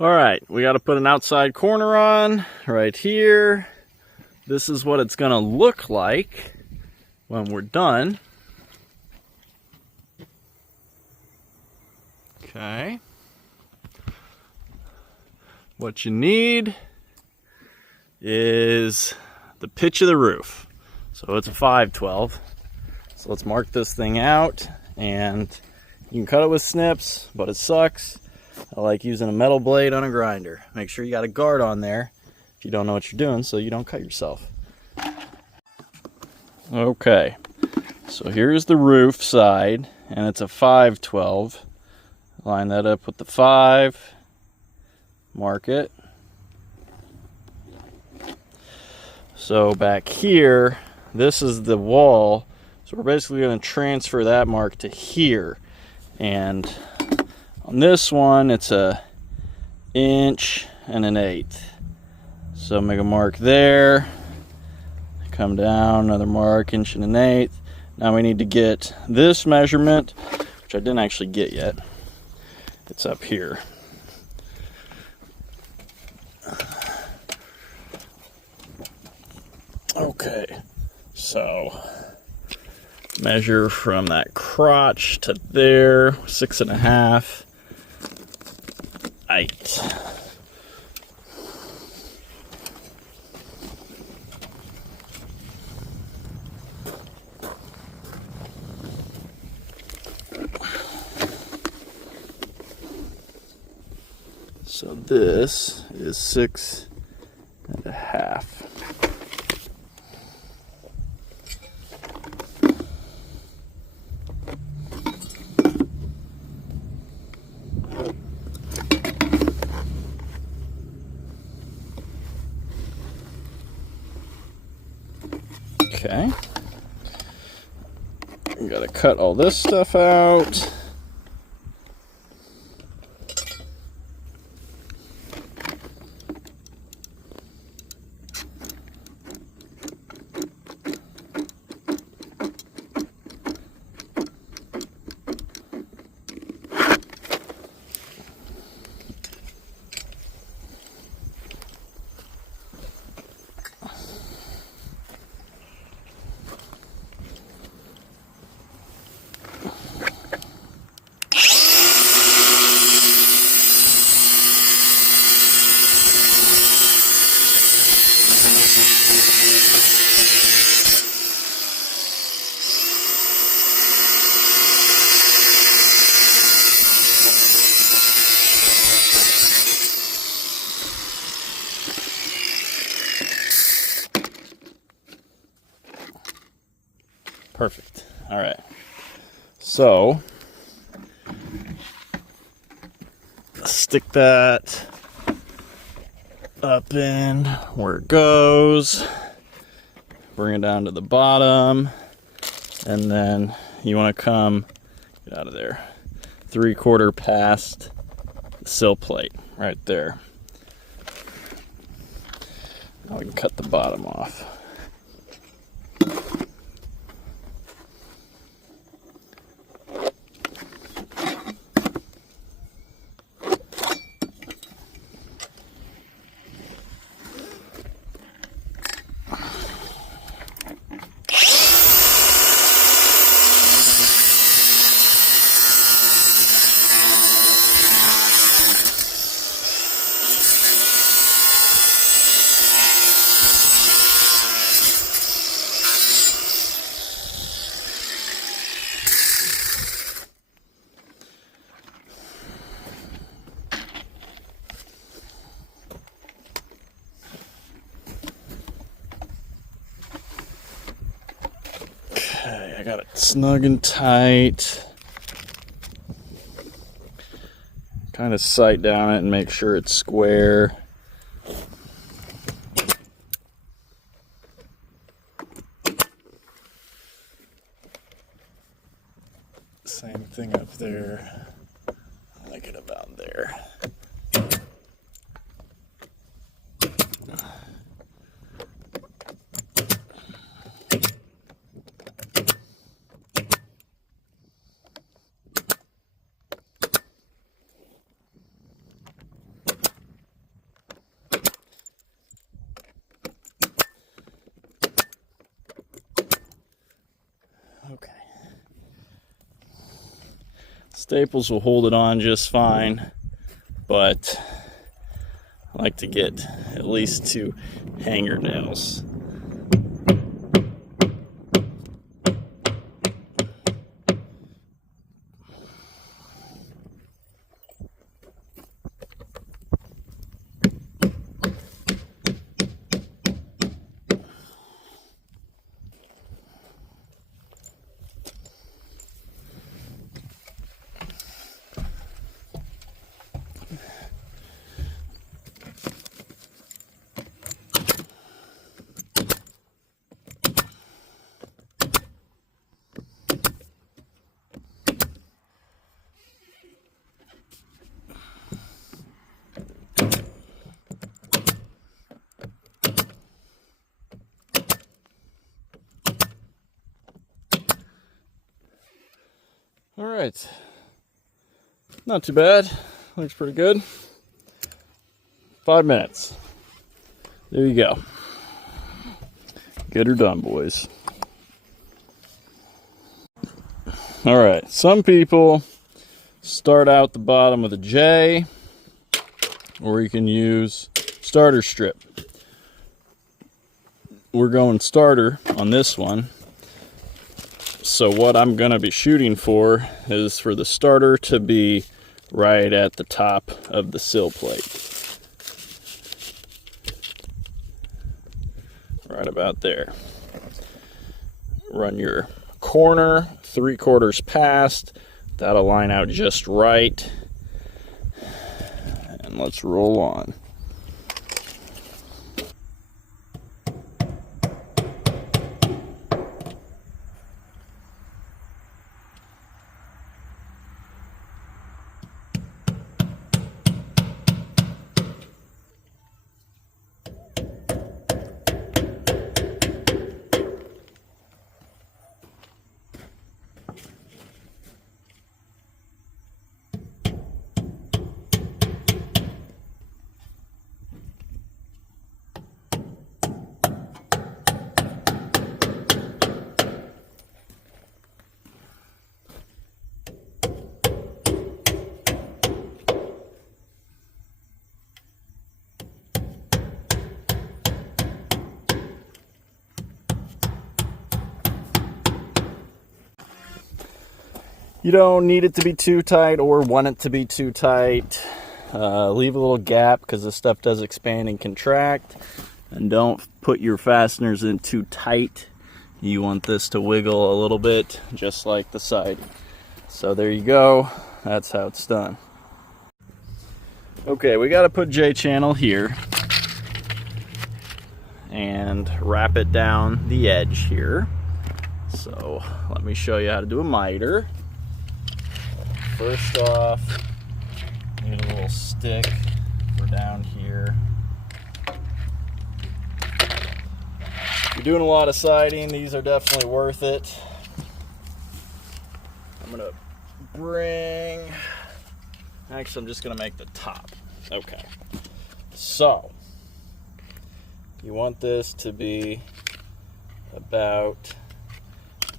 All right, we got to put an outside corner on right here. This is what it's going to look like when we're done. Okay. What you need is the pitch of the roof. So it's a 512. So let's mark this thing out, and you can cut it with snips, but it sucks. I like using a metal blade on a grinder. Make sure you got a guard on there if you don't know what you're doing so you don't cut yourself. Okay, so here's the roof side, and it's a 512. Line that up with the 5, mark it. So back here, this is the wall, so we're basically going to transfer that mark to here. And on this one, it's a 1 1/8. So make a mark there, come down, another mark, 1 1/8. Now we need to get this measurement, which I didn't actually get yet. It's up here. Okay, so measure from that crotch to there, 6.5. 8. So this is 6.5. Okay. We gotta cut all this stuff out. Perfect. All right. So stick that up in where it goes. Bring it down to the bottom, and then you want to come, get out of there, 3/4 past the sill plate right there. Now we can cut the bottom off. Okay, I got it snug and tight. Kind of sight down it and make sure it's square. Same thing up there. I like it about there. Staples will hold it on just fine, but I like to get at least 2 hanger nails. All right, not too bad. Looks pretty good. 5 minutes. There you go. Get her done, boys. All right, some people start out the bottom with a J, or you can use starter strip. We're going starter on this one. So what I'm going to be shooting for is for the starter to be right at the top of the sill plate. Right about there. Run your corner 3/4 past. That'll line out just right. And let's roll on. You don't need it to be too tight or want it to be too tight. Leave a little gap because this stuff does expand and contract. And don't put your fasteners in too tight. You want this to wiggle a little bit, just like the siding. So there you go. That's how it's done. Okay, we got to put J-channel here and wrap it down the edge here. So let me show you how to do a miter. First off, need a little stick for down here. If you're doing a lot of siding, these are definitely worth it. I'm gonna actually I'm just gonna make the top. Okay, so you want this to be about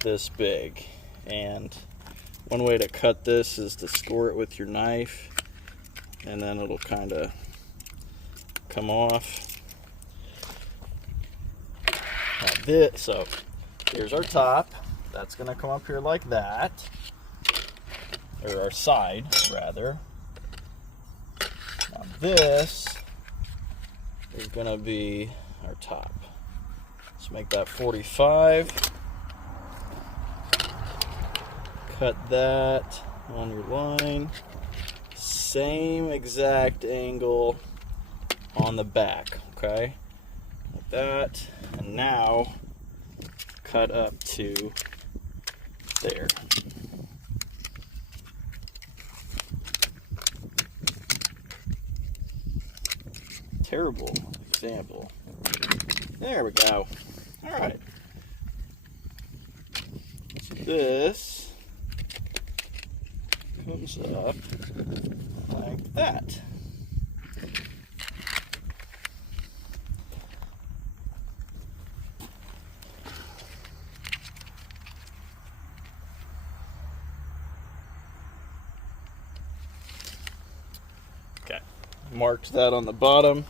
this big, and one way to cut this is to score it with your knife, and then it'll kind of come off. So here's our top. That's going to come up here like that, or our side rather. Now this is going to be our top. Let's make that 45. Cut that on your line. Same exact angle on the back, okay? Like that. And now cut up to there. Terrible example. There we go. All right. So this comes up like that. marked that on the bottom.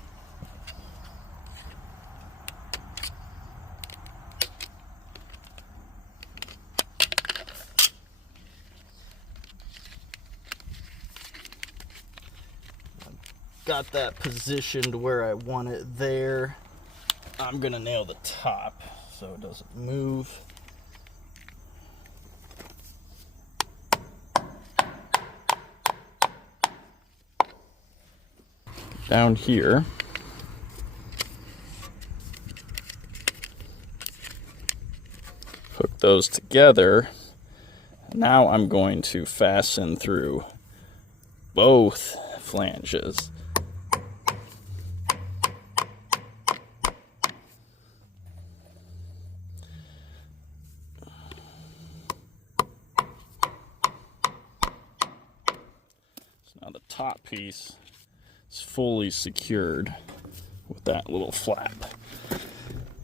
Got that positioned where I want it there. I'm gonna nail the top so it doesn't move. Down here, hook those together. Now I'm going to fasten through both flanges. So now the top piece is fully secured with that little flap.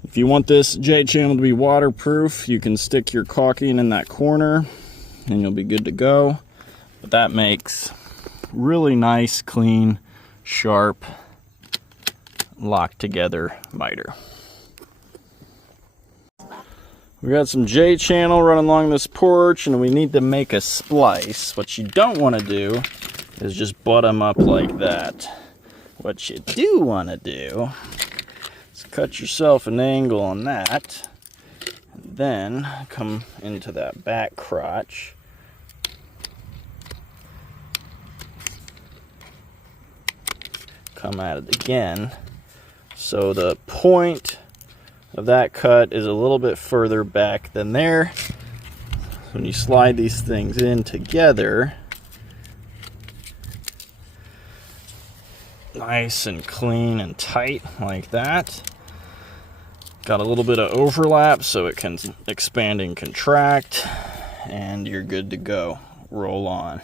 If you want this J-channel to be waterproof, you can stick your caulking in that corner and you'll be good to go. But that makes really nice, clean, sharp, locked together miter. We got some J-channel running along this porch and we need to make a splice. What you don't want to do is just butt them up like that. What you do want to do is cut yourself an angle on that, and then come into that back crotch. Come at it again. So the point of that cut is a little bit further back than there. When you slide these things in together, nice and clean and tight like that. Got a little bit of overlap so it can expand and contract, and you're good to go. Roll on.